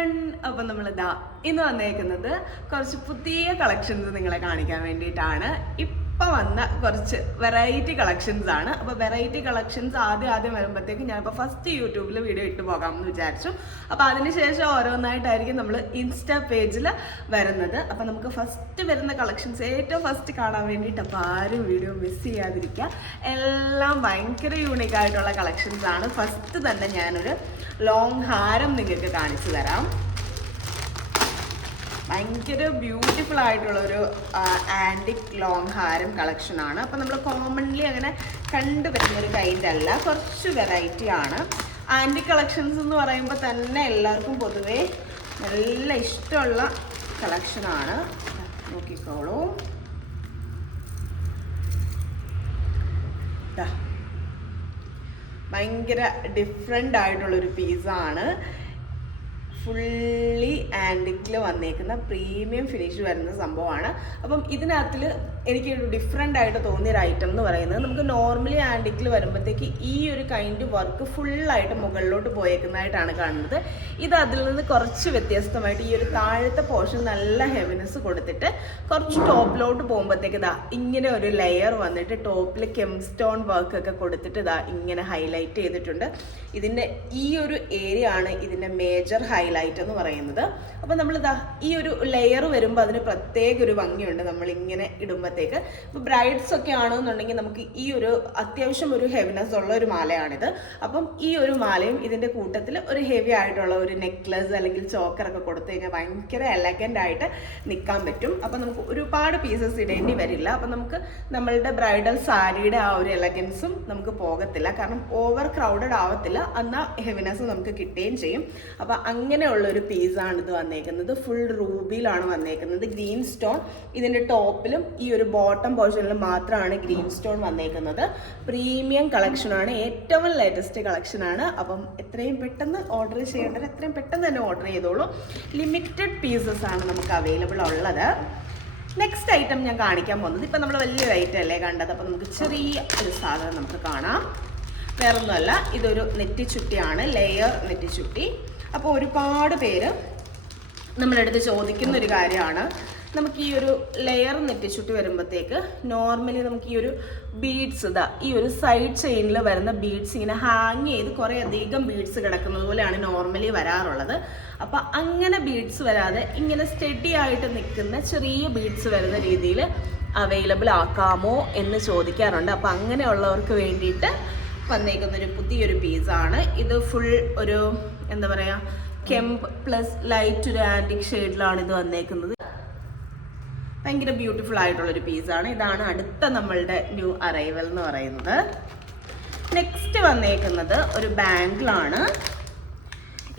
Everyone, അപ്പം നമ്മളിതാ ഇന്ന് വന്നേക്കുന്നത് കുറച്ച് പുതിയ കളക്ഷൻസ് നിങ്ങളെ കാണിക്കാൻ വേണ്ടിയിട്ടാണ്. ഇപ്പം വന്ന കുറച്ച് വെറൈറ്റി കളക്ഷൻസ് ആണ്. അപ്പോൾ വെറൈറ്റി കളക്ഷൻസ് ആദ്യം വരുമ്പോഴത്തേക്ക് ഞാനിപ്പോൾ ഫസ്റ്റ് യൂട്യൂബിൽ വീഡിയോ ഇട്ട് പോകാമെന്ന് വിചാരിച്ചു. അപ്പോൾ അതിനുശേഷം ഓരോന്നായിട്ടായിരിക്കും നമ്മൾ ഇൻസ്റ്റാ പേജിൽ വരുന്നത്. അപ്പോൾ നമുക്ക് ഫസ്റ്റ് വരുന്ന കളക്ഷൻസ് ഏറ്റവും ഫസ്റ്റ് കാണാൻ വേണ്ടിയിട്ട് അപ്പോൾ ആരും വീഡിയോ മിസ് ചെയ്യാതിരിക്കുക. എല്ലാം ഭയങ്കര യൂണിക് ആയിട്ടുള്ള കളക്ഷൻസ് ആണ്. ഫസ്റ്റ് തന്നെ ഞാനൊരു ലോങ് ഹാരം നിങ്ങൾക്ക് കാണിച്ചു തരാം. ഭയങ്കര ബ്യൂട്ടിഫുൾ ആയിട്ടുള്ളൊരു ആൻറ്റിക് ലോങ് ഹാരം കളക്ഷനാണ്. അപ്പോൾ നമ്മൾ കോമൺലി അങ്ങനെ കണ്ടുവരുന്നൊരു കൈൻഡ് അല്ല, കുറച്ച് വെറൈറ്റി ആണ്. ആൻറ്റിക് കളക്ഷൻസ് എന്ന് പറയുമ്പോൾ തന്നെ എല്ലാവർക്കും പൊതുവേ നല്ല ഇഷ്ടമുള്ള കളക്ഷനാണ്. നോക്കിക്കോളൂ, ഭയങ്കര ഡിഫറെൻ്റ് ആയിട്ടുള്ളൊരു പീസാണ്. ഫുള്ളി ആൻറ്റിക്കിൽ വന്നേക്കുന്ന പ്രീമിയം ഫിനിഷ് വരുന്ന സംഭവമാണ്. അപ്പം ഇതിനകത്തിൽ എനിക്കൊരു ഡിഫറെൻ്റ് ആയിട്ട് തോന്നിയൊരു ഐറ്റം എന്ന് പറയുന്നത്, നമുക്ക് നോർമലി ആൻറ്റിക്കിൽ വരുമ്പോഴത്തേക്ക് ഈ ഒരു കൈൻഡ് വർക്ക് ഫുള്ളായിട്ട് മുകളിലോട്ട് പോയേക്കുന്നതായിട്ടാണ് കാണുന്നത്. ഇത് അതിൽ നിന്ന് കുറച്ച് വ്യത്യസ്തമായിട്ട് ഈ ഒരു താഴത്തെ പോർഷൻ നല്ല ഹെവിനെസ് കൊടുത്തിട്ട് കുറച്ച് ടോപ്പിലോട്ട് പോകുമ്പോഴത്തേക്ക് ഇതാ ഇങ്ങനെ ഒരു ലെയർ വന്നിട്ട് ടോപ്പിൽ കെം സ്റ്റോൺ വർക്കൊക്കെ കൊടുത്തിട്ട് ഇതാ ഇങ്ങനെ ഹൈലൈറ്റ് ചെയ്തിട്ടുണ്ട്. ഇതിൻ്റെ ഈ ഒരു ഏരിയ ആണ് ഇതിൻ്റെ മേജർ ഹൈലൈറ്റ് എന്ന് പറയുന്നത്. അപ്പോൾ നമ്മളിതാ ഈ ഒരു ലെയർ വരുമ്പോൾ അതിന് പ്രത്യേക ഒരു ഭംഗിയുണ്ട് നമ്മളിങ്ങനെ ഇടുമ്പോഴത്തേക്ക്. ഇപ്പോൾ ബ്രൈഡ്സ് ഒക്കെ ആണെന്നുണ്ടെങ്കിൽ നമുക്ക് ഈ ഒരു അത്യാവശ്യം ഒരു ഹെവിനെസ് ഉള്ള ഒരു മാലയാണിത്. അപ്പം ഈ ഒരു മാലയും ഇതിൻ്റെ കൂട്ടത്തിൽ ഒരു ഹെവി ആയിട്ടുള്ള ഒരു നെക്ലസ് അല്ലെങ്കിൽ ചോക്കറൊക്കെ കൊടുത്തു കഴിഞ്ഞാൽ ഭയങ്കര എലഗൻ്റ് ആയിട്ട് നിൽക്കാൻ പറ്റും. അപ്പം നമുക്ക് ഒരുപാട് പീസസ് ഇടേണ്ടി വരില്ല. അപ്പം നമുക്ക് നമ്മളുടെ ബ്രൈഡൽ സാരിയുടെ ആ ഒരു എലഗൻസും നമുക്ക് പോകത്തില്ല, കാരണം ഓവർ ക്രൗഡഡ് ആവത്തില്ല, എന്നാൽ ഹെവിനെസ് നമുക്ക് കിട്ടുകയും ചെയ്യും. അപ്പം അങ്ങനെയുള്ള ഒരു പീസാണ് ഇത് വന്നേക്കുന്നത്. ഫുൾ റൂബിയിലാണ് വന്നേക്കുന്നത്. ഗ്രീൻ സ്റ്റോൺ ഇതിൻ്റെ ടോപ്പിലും ഈ ഒരു ബോട്ടം പോർഷനിലും മാത്രമാണ് ഗ്രീൻ സ്റ്റോൺ വന്നേക്കുന്നത്. പ്രീമിയം കളക്ഷനാണ്, ഏറ്റവും ലേറ്റസ്റ്റ് കളക്ഷനാണ്. അപ്പം എത്രയും പെട്ടെന്ന് ഓർഡർ ചെയ്യേണ്ടത് എത്രയും പെട്ടെന്ന് തന്നെ ഓർഡർ ചെയ്തോളൂ. ലിമിറ്റഡ് പീസസ് ആണ് നമുക്ക് അവൈലബിൾ ഉള്ളത്. നെക്സ്റ്റ് ഐറ്റം ഞാൻ കാണിക്കാൻ പോകുന്നത്, ഇപ്പം നമ്മൾ വലിയൊരു ഐറ്റം അല്ലേ കണ്ടത്, അപ്പം നമുക്ക് ചെറിയ ഒരു സാധനം നമുക്ക് കാണാം. വേറൊന്നുമല്ല, ഇതൊരു നെറ്റിച്ചുട്ടിയാണ്, ലെയർ നെറ്റിച്ചുട്ടി. അപ്പോൾ ഒരുപാട് പേര് നമ്മളെടുത്ത് ചോദിക്കുന്ന ഒരു കാര്യമാണ്, നമുക്ക് ഈ ഒരു ലെയർ നെറ്റിച്ചുട്ടി വരുമ്പോഴത്തേക്ക് നോർമലി നമുക്ക് ഈ ഒരു ബീഡ്സ് ഇതാ ഈ ഒരു സൈഡ് ചെയിനിൽ വരുന്ന ബീഡ്സ് ഇങ്ങനെ ഹാങ് ചെയ്ത് കുറേ അധികം ബീഡ്സ് കിടക്കുന്നത് പോലെയാണ് നോർമലി വരാറുള്ളത്. അപ്പം അങ്ങനെ ബീഡ്സ് വരാതെ ഇങ്ങനെ സ്റ്റഡി ആയിട്ട് നിൽക്കുന്ന ചെറിയ ബീഡ്സ് വരുന്ന രീതിയിൽ അവൈലബിൾ ആക്കാമോ എന്ന് ചോദിക്കാറുണ്ട്. അപ്പം അങ്ങനെയുള്ളവർക്ക് വേണ്ടിയിട്ട് വന്നേക്കുന്നൊരു പുതിയൊരു പീസാണ് ഇത്. ഫുൾ ഒരു എന്താ പറയുക, കെമ്പ് പ്ലസ് ലൈറ്റ് ഒരു ആൻറ്റിക് ഷെയ്ഡിലാണ് ഇത് വന്നേക്കുന്നത്. ഭയങ്കര ബ്യൂട്ടിഫുൾ ആയിട്ടുള്ളൊരു പീസാണ്. ഇതാണ് അടുത്ത നമ്മളുടെ ന്യൂ അറൈവൽ എന്ന് പറയുന്നത്. നെക്സ്റ്റ് വന്നേക്കുന്നത് ഒരു ബാങ്കിളാണ്.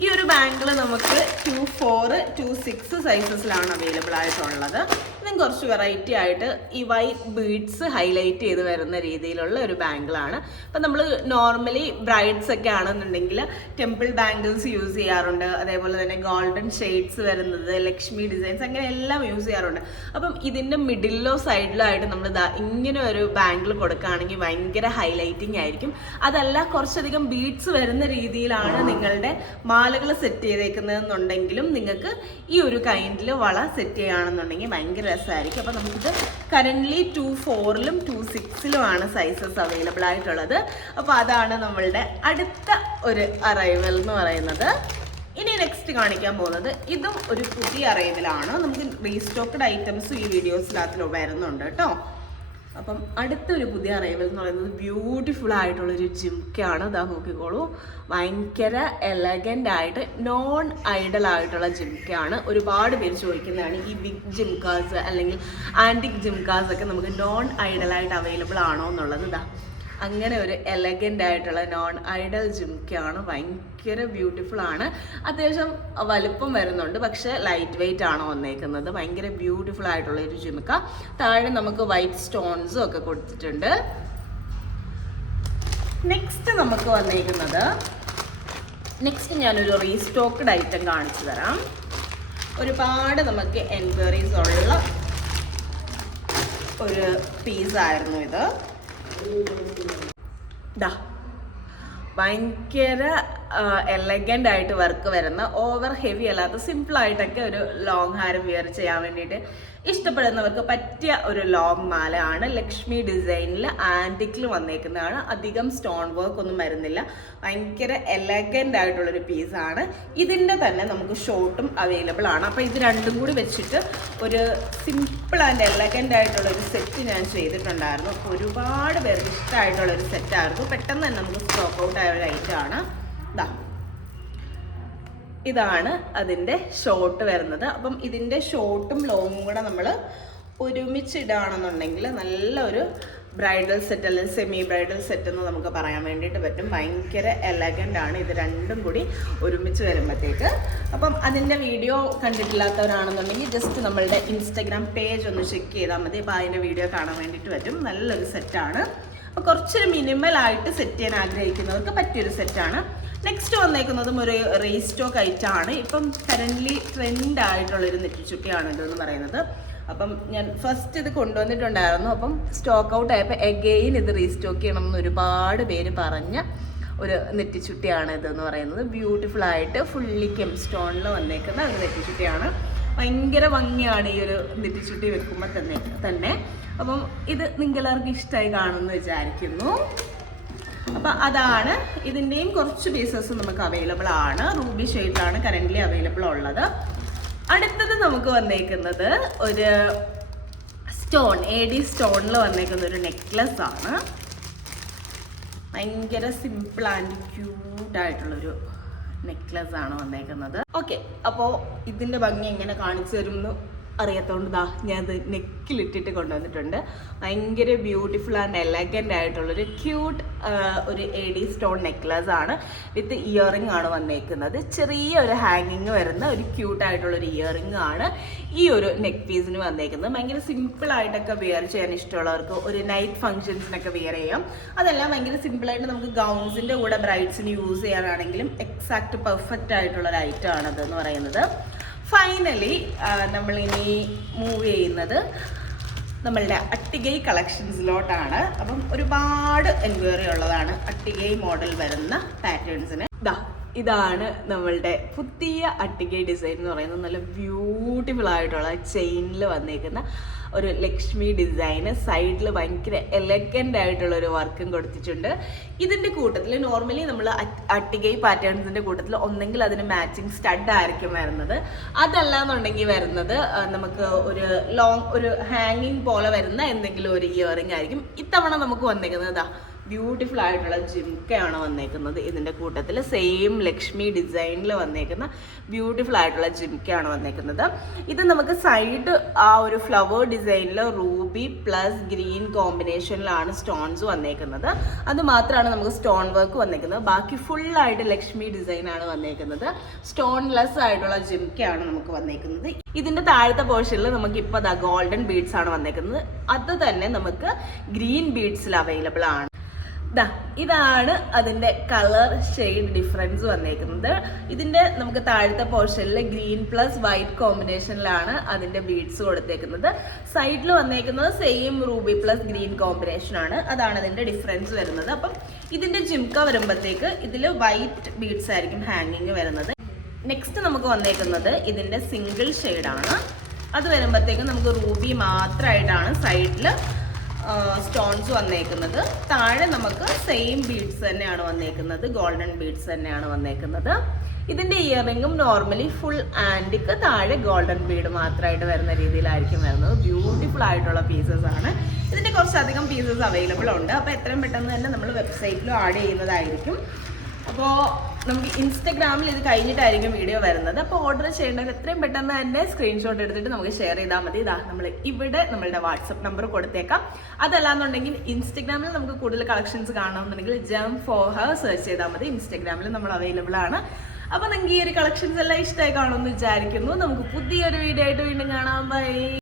ഈ ഒരു ബാങ്കിൾ നമുക്ക് 2-4, 2-6 സൈസസിലാണ് അവൈലബിൾ ആയിട്ടുള്ളത്. ഇതും കുറച്ച് വെറൈറ്റി ആയിട്ട് ഈ വൈറ്റ് ബീഡ്സ് ഹൈലൈറ്റ് ചെയ്ത് വരുന്ന രീതിയിലുള്ള ഒരു ബാങ്കിളാണ്. അപ്പം നമ്മൾ നോർമലി ബ്രൈഡ്സ് ഒക്കെ ആണെന്നുണ്ടെങ്കിൽ ടെമ്പിൾ ബാംഗിൾസ് യൂസ് ചെയ്യാറുണ്ട്. അതേപോലെ തന്നെ ഗോൾഡൻ ഷെയ്ഡ്സ് വരുന്നത്, ലക്ഷ്മി ഡിസൈൻസ്, അങ്ങനെ എല്ലാം യൂസ് ചെയ്യാറുണ്ട്. അപ്പം ഇതിൻ്റെ മിഡിലോ സൈഡിലോ ആയിട്ട് നമ്മൾ ഇങ്ങനെ ഒരു ബാങ്കിൾ കൊടുക്കുകയാണെങ്കിൽ ഭയങ്കര ഹൈലൈറ്റിംഗ് ആയിരിക്കും. അതല്ല കുറച്ചധികം ബീഡ്സ് വരുന്ന രീതിയിലാണ് നിങ്ങളുടെ മാലകൾ സെറ്റ് ചെയ്തേക്കുന്നതെന്നുണ്ടെങ്കിലും നിങ്ങൾക്ക് ഈ ഒരു കൈൻഡിൽ വള സെറ്റ് ചെയ്യുകയാണെന്നുണ്ടെങ്കിൽ ഭയങ്കര രസമായിരിക്കും. അപ്പോൾ നമുക്കിത് കറൻ്റ്ലി 2-4-ലും 2-6-ലുമാണ് സൈസസ് അവൈലബിൾ ആയിട്ടുള്ളത്. അപ്പോൾ അതാണ് നമ്മളുടെ അടുത്ത ഒരു അറൈവൽ എന്ന് പറയുന്നത്. ഇനി നെക്സ്റ്റ് കാണിക്കാൻ പോകുന്നത് ഇതും ഒരു പുതിയ അറൈവലാണ്. നമുക്ക് റീസ്റ്റോക്ക്ഡ് ഐറ്റംസ് ഈ വീഡിയോസിനകത്ത് വരുന്നുണ്ട് കേട്ടോ. അപ്പം അടുത്തൊരു പുതിയ അറൈവൽ എന്ന് പറയുന്നത് ബ്യൂട്ടിഫുൾ ആയിട്ടുള്ളൊരു ജിംക്കയാണ്. ഇതാ നോക്കിക്കോളൂ, ഭയങ്കര എലഗൻ്റ് ആയിട്ട് നോൺ ഐഡൽ ആയിട്ടുള്ള ജിംക്കയാണ്. ഒരുപാട് പേര് ചോദിക്കുന്നതാണ് ഈ ബിഗ് ജിംക്കാസ് അല്ലെങ്കിൽ ആൻറ്റിക് ജിംക്കാസ് ഒക്കെ നമുക്ക് നോൺ ഐഡലായിട്ട് അവൈലബിൾ ആണോ എന്നുള്ളത്. ഇതാ അങ്ങനെ ഒരു എലഗൻ്റ് ആയിട്ടുള്ള നോൺ ഐഡൽ ജിംക്കയാണ്. ഭയങ്കര ബ്യൂട്ടിഫുൾ ആണ്. അത്യാവശ്യം വലുപ്പം വരുന്നുണ്ട്, പക്ഷേ ലൈറ്റ് വെയിറ്റ് ആണ് വന്നേക്കുന്നത്. ഭയങ്കര ബ്യൂട്ടിഫുൾ ആയിട്ടുള്ള ഒരു ജിംക്ക. താഴെ നമുക്ക് വൈറ്റ് സ്റ്റോൺസും ഒക്കെ കൊടുത്തിട്ടുണ്ട്. നെക്സ്റ്റ് നമുക്ക് വന്നേക്കുന്നത്, നെക്സ്റ്റ് ഞാനൊരു റീസ്റ്റോക്ക്ഡ് ഐറ്റം കാണിച്ചു തരാം. ഒരുപാട് നമുക്ക് എൻക്വയറീസ് ഉള്ള ഒരു പീസായിരുന്നു ഇത്. ഭയങ്കര എലഗൻ്റ് ആയിട്ട് വർക്ക് വരുന്ന ഓവർ ഹെവി അല്ലാത്ത സിമ്പിൾ ആയിട്ടൊക്കെ ഒരു ലോങ് ഹാരം വിയർ ചെയ്യാൻ വേണ്ടിയിട്ട് ഇഷ്ടപ്പെടുന്നവർക്ക് പറ്റിയ ഒരു ലോങ് മാലയാണ്. ലക്ഷ്മി ഡിസൈനിൽ ആൻറ്റിക്കിൽ വന്നേക്കുന്നതാണ്. അധികം സ്റ്റോൺ വർക്ക് ഒന്നും വരുന്നില്ല. ഭയങ്കര എലഗൻ്റ് ആയിട്ടുള്ളൊരു പീസാണ്. ഇതിൻ്റെ തന്നെ നമുക്ക് ഷോർട്ടും അവൈലബിൾ ആണ്. അപ്പോൾ ഇത് രണ്ടും കൂടി വെച്ചിട്ട് ഒരു സിമ്പിൾ ആൻഡ് എലഗൻ്റ് ആയിട്ടുള്ളൊരു സെറ്റ് ഞാൻ ചെയ്തിട്ടുണ്ടായിരുന്നു. അപ്പോൾ ഒരുപാട് പേർക്ക് ഇഷ്ടമായിട്ടുള്ളൊരു സെറ്റായിരുന്നു. പെട്ടെന്ന് തന്നെ നമുക്ക് സ്റ്റോക്ക് ഔട്ട് ആയ ഒരു ഐറ്റമാണ്. ഇതാണ് അതിൻ്റെ ഷോർട്ട് വരുന്നത്. അപ്പം ഇതിൻ്റെ ഷോർട്ടും ലോങ്ങും കൂടെ നമ്മൾ ഒരുമിച്ചിടുകയാണെന്നുണ്ടെങ്കിൽ നല്ലൊരു ബ്രൈഡൽ സെറ്റ് അല്ലെങ്കിൽ സെമി ബ്രൈഡൽ സെറ്റ് എന്ന് നമുക്ക് പറയാൻ വേണ്ടിയിട്ട് പറ്റും. ഭയങ്കര എലഗൻ്റ് ആണ് ഇത് രണ്ടും കൂടി ഒരുമിച്ച് വരുമ്പോഴത്തേക്ക്. അപ്പം അതിൻ്റെ വീഡിയോ കണ്ടിട്ടില്ലാത്തവരാണെന്നുണ്ടെങ്കിൽ ജസ്റ്റ് നമ്മളുടെ ഇൻസ്റ്റഗ്രാം പേജ് ഒന്ന് ചെക്ക് ചെയ്താൽ മതി. അപ്പോൾ അതിൻ്റെ വീഡിയോ കാണാൻ വേണ്ടിയിട്ട് പറ്റും. നല്ലൊരു സെറ്റാണ്. അപ്പോൾ കുറച്ചൊരു മിനിമലായിട്ട് സെറ്റ് ചെയ്യാൻ ആഗ്രഹിക്കുന്നവർക്ക് പറ്റിയൊരു സെറ്റാണ്. നെക്സ്റ്റ് വന്നേക്കുന്നതും ഒരു റീസ്റ്റോക്ക് ഐറ്റമാണ്. ഇപ്പം കറൻ്റ്ലി ട്രെൻഡ് ആയിട്ടുള്ളൊരു നെറ്റിച്ചുട്ടിയാണ് ഇതെന്ന് പറയുന്നത്. അപ്പം ഞാൻ ഫസ്റ്റ് ഇത് കൊണ്ടുവന്നിട്ടുണ്ടായിരുന്നു. അപ്പം സ്റ്റോക്ക് ഔട്ട് ആയപ്പോൾ എഗെയിൻ ഇത് റീസ്റ്റോക്ക് ചെയ്യണമെന്ന് ഒരുപാട് പേര് പറഞ്ഞ ഒരു നെറ്റിച്ചുട്ടിയാണ് ഇതെന്ന് പറയുന്നത്. ബ്യൂട്ടിഫുൾ ആയിട്ട് ഫുള്ളി കെം സ്റ്റോണിൽ വന്നേക്കുന്ന ഒരു നെറ്റിച്ചുട്ടിയാണ്. ഭയങ്കര ഭംഗിയാണ് ഈ ഒരു നെറ്റിച്ചുട്ടി വെക്കുമ്പോൾ തന്നെ. അപ്പം ഇത് നിങ്ങളെല്ലാവർക്കും ഇഷ്ടമായി കാണുമെന്ന് വിചാരിക്കുന്നു. അപ്പം അതാണ്. ഇതിൻ്റെയും കുറച്ച് പീസസ് നമുക്ക് അവൈലബിൾ ആണ്. റൂബി ഷെയ്ഡിലാണ് കറൻ്റ്ലി അവൈലബിൾ ഉള്ളത്. അടുത്തത് നമുക്ക് വന്നേക്കുന്നത് ഒരു സ്റ്റോൺ AD സ്റ്റോണിൽ വന്നേക്കുന്ന ഒരു നെക്ലസ് ആണ്. ഭയങ്കര സിമ്പിൾ ആൻഡ് ക്യൂട്ടായിട്ടുള്ളൊരു നെക്ലസ് ആണ് വന്നേക്കുന്നത്. ഓക്കെ, അപ്പോൾ ഇതിൻ്റെ ഭംഗി എങ്ങനെ കാണിച്ചു തരുമെന്ന് അറിയാത്തതുകൊണ്ട് ഞാനത് നെക്കിലിട്ടിട്ട് കൊണ്ടുവന്നിട്ടുണ്ട്. ഭയങ്കര ബ്യൂട്ടിഫുൾ ആൻഡ് എലഗൻ്റ് ആയിട്ടുള്ളൊരു ക്യൂട്ട് ഒരു AD സ്റ്റോൺ നെക്ലസ് ആണ്. വിത്ത് ഇയറിംഗ് ആണ് വന്നേക്കുന്നത്. ചെറിയ ഒരു ഹാങ്ങിങ് വരുന്ന ഒരു ക്യൂട്ടായിട്ടുള്ളൊരു ഇയറിംഗ് ആണ് ഈ ഒരു നെക്ക് പീസിന് വന്നേക്കുന്നത്. ഭയങ്കര സിമ്പിളായിട്ടൊക്കെ വെയർ ചെയ്യാൻ ഇഷ്ടമുള്ളവർക്ക് ഒരു നൈറ്റ് ഫംഗ്ഷൻസിനൊക്കെ വെയർ ചെയ്യാം. അതെല്ലാം ഭയങ്കര സിമ്പിളായിട്ട് നമുക്ക് ഗൗൺസിൻ്റെ കൂടെ ബ്രൈഡ്സിന് യൂസ് ചെയ്യാനാണെങ്കിലും എക്സാക്റ്റ് പെർഫെക്റ്റ് ആയിട്ടുള്ളൊരു ഐറ്റം ആണതെന്ന് പറയുന്നത്. ഫൈനലി നമ്മളിനി മൂവ് ചെയ്യുന്നത് നമ്മളുടെ അട്ടികൈ കളക്ഷൻസിലോട്ടാണ്. അപ്പം ഒരുപാട് എൻക്വയറി ഉള്ളതാണ് അട്ടികൈ മോഡൽ വരുന്ന പാറ്റേൺസിന്. ഇതാണ് നമ്മളുടെ പുതിയ അട്ടികൈ ഡിസൈൻ എന്ന് പറയുന്നത്. നല്ല ബ്യൂട്ടിഫുൾ ആയിട്ടുള്ള ചെയിനിൽ വന്നേക്കുന്ന ഒരു ലക്ഷ്മി ഡിസൈന്. സൈഡിൽ ഭയങ്കര എലഗൻ്റ് ആയിട്ടുള്ളൊരു വർക്കും കൊടുത്തിട്ടുണ്ട്. ഇതിൻ്റെ കൂട്ടത്തിൽ നോർമലി നമ്മൾ അട്ടികൈ പാറ്റേൺസിൻ്റെ കൂട്ടത്തിൽ ഒന്നെങ്കിൽ അതിന് മാച്ചിങ് സ്റ്റഡ് ആയിരിക്കും വരുന്നത്. അതല്ലാന്നുണ്ടെങ്കിൽ വരുന്നത് നമുക്ക് ഒരു ലോങ് ഒരു ഹാങ്ങിങ് പോലെ വരുന്ന എന്തെങ്കിലും ഒരു ഇയറിംഗ് ആയിരിക്കും. ഇത്തവണ നമുക്ക് വന്നേക്കുന്നത് ബ്യൂട്ടിഫുൾ ആയിട്ടുള്ള ജിംക്കയാണ് വന്നേക്കുന്നത്. ഇതിൻ്റെ കൂട്ടത്തിൽ സെയിം ലക്ഷ്മി ഡിസൈനിൽ വന്നേക്കുന്ന ബ്യൂട്ടിഫുൾ ആയിട്ടുള്ള ജിംക്കയാണ് വന്നേക്കുന്നത്. ഇത് നമുക്ക് സൈഡ് ആ ഒരു ഫ്ലവർ ഡിസൈനിൽ റൂബി പ്ലസ് ഗ്രീൻ കോമ്പിനേഷനിലാണ് സ്റ്റോൺസ് വന്നേക്കുന്നത്. അത് മാത്രമാണ് നമുക്ക് സ്റ്റോൺ വർക്ക് വന്നേക്കുന്നത്. ബാക്കി ഫുള്ളായിട്ട് ലക്ഷ്മി ഡിസൈനാണ് വന്നേക്കുന്നത്. സ്റ്റോൺലെസ് ആയിട്ടുള്ള ജിംക്കയാണ് നമുക്ക് വന്നേക്കുന്നത്. ഇതിൻ്റെ താഴത്തെ പോർഷനിൽ നമുക്ക് ഇപ്പോൾ ഗോൾഡൻ ബീഡ്സ് ആണ് വന്നേക്കുന്നത്. അത് തന്നെ നമുക്ക് ഗ്രീൻ ബീഡ്സിൽ അവൈലബിൾ ആണ്. ഇതാണ് അതിൻ്റെ കളർ ഷെയ്ഡ് ഡിഫറൻസ് വന്നേക്കുന്നത്. ഇതിൻ്റെ നമുക്ക് താഴത്തെ പോർഷനിൽ ഗ്രീൻ പ്ലസ് വൈറ്റ് കോമ്പിനേഷനിലാണ് അതിൻ്റെ ബീഡ്സ് കൊടുത്തേക്കുന്നത്. സൈഡിൽ വന്നേക്കുന്നത് സെയിം റൂബി പ്ലസ് ഗ്രീൻ കോമ്പിനേഷനാണ്. അതാണ് അതിൻ്റെ ഡിഫറൻസ് വരുന്നത്. അപ്പം ഇതിൻ്റെ ജിംക്ക വരുമ്പോഴത്തേക്ക് ഇതിൽ വൈറ്റ് ബീഡ്സ് ആയിരിക്കും ഹാങ്ങിങ് വരുന്നത്. നെക്സ്റ്റ് നമുക്ക് വന്നേക്കുന്നത് ഇതിൻ്റെ സിംഗിൾ ഷെയ്ഡാണ്. അത് വരുമ്പോഴത്തേക്കും നമുക്ക് റൂബി മാത്രമായിട്ടാണ് സൈഡിൽ സ്റ്റോൺസ് വന്നേക്കുന്നത്. താഴെ നമുക്ക് സെയിം ബീഡ്സ് തന്നെയാണ് വന്നേക്കുന്നത്. ഗോൾഡൻ ബീഡ്സ് തന്നെയാണ് വന്നേക്കുന്നത്. ഇതിൻ്റെ ഇയറിംഗും നോർമലി ഫുൾ ആൻറ്റിക്ക് താഴെ ഗോൾഡൻ ബീഡ് മാത്രമായിട്ട് വരുന്ന രീതിയിലായിരിക്കും വരുന്നത്. ബ്യൂട്ടിഫുൾ ആയിട്ടുള്ള പീസസ് ആണ്. ഇതിൻ്റെ കുറച്ചധികം പീസസ് അവൈലബിൾ ഉണ്ട്. അപ്പോൾ എത്രയും പെട്ടെന്ന് തന്നെ നമ്മൾ വെബ്സൈറ്റിലും ആഡ് ചെയ്യുന്നതായിരിക്കും. അപ്പോൾ നമുക്ക് ഇൻസ്റ്റഗ്രാമിൽ ഇത് കഴിഞ്ഞിട്ടായിരിക്കും വീഡിയോ വരുന്നത്. അപ്പോൾ ഓർഡർ ചെയ്യേണ്ടത് എത്രയും പെട്ടെന്ന് തന്നെ സ്ക്രീൻഷോട്ട് എടുത്തിട്ട് നമുക്ക് ഷെയർ ചെയ്താൽ മതി. നമ്മൾ ഇവിടെ നമ്മളുടെ വാട്സപ്പ് നമ്പർ കൊടുത്തേക്കാം. അതല്ലാന്നുണ്ടെങ്കിൽ ഇൻസ്റ്റഗ്രാമിൽ നമുക്ക് കൂടുതൽ കളക്ഷൻസ് കാണണമെന്നുണ്ടെങ്കിൽ ജം ഫോർ ഹർ സെർച്ച് ചെയ്താൽ മതി. ഇൻസ്റ്റഗ്രാമിൽ നമ്മൾ അവൈലബിൾ ആണ്. അപ്പോൾ നിങ്ങൾക്ക് ഈ ഒരു കളക്ഷൻസ് എല്ലാം ഇഷ്ടമായി കാണുമെന്ന് വിചാരിക്കുന്നു. നമുക്ക് പുതിയൊരു വീഡിയോ ആയിട്ട് വീണ്ടും കാണാം. ബൈ.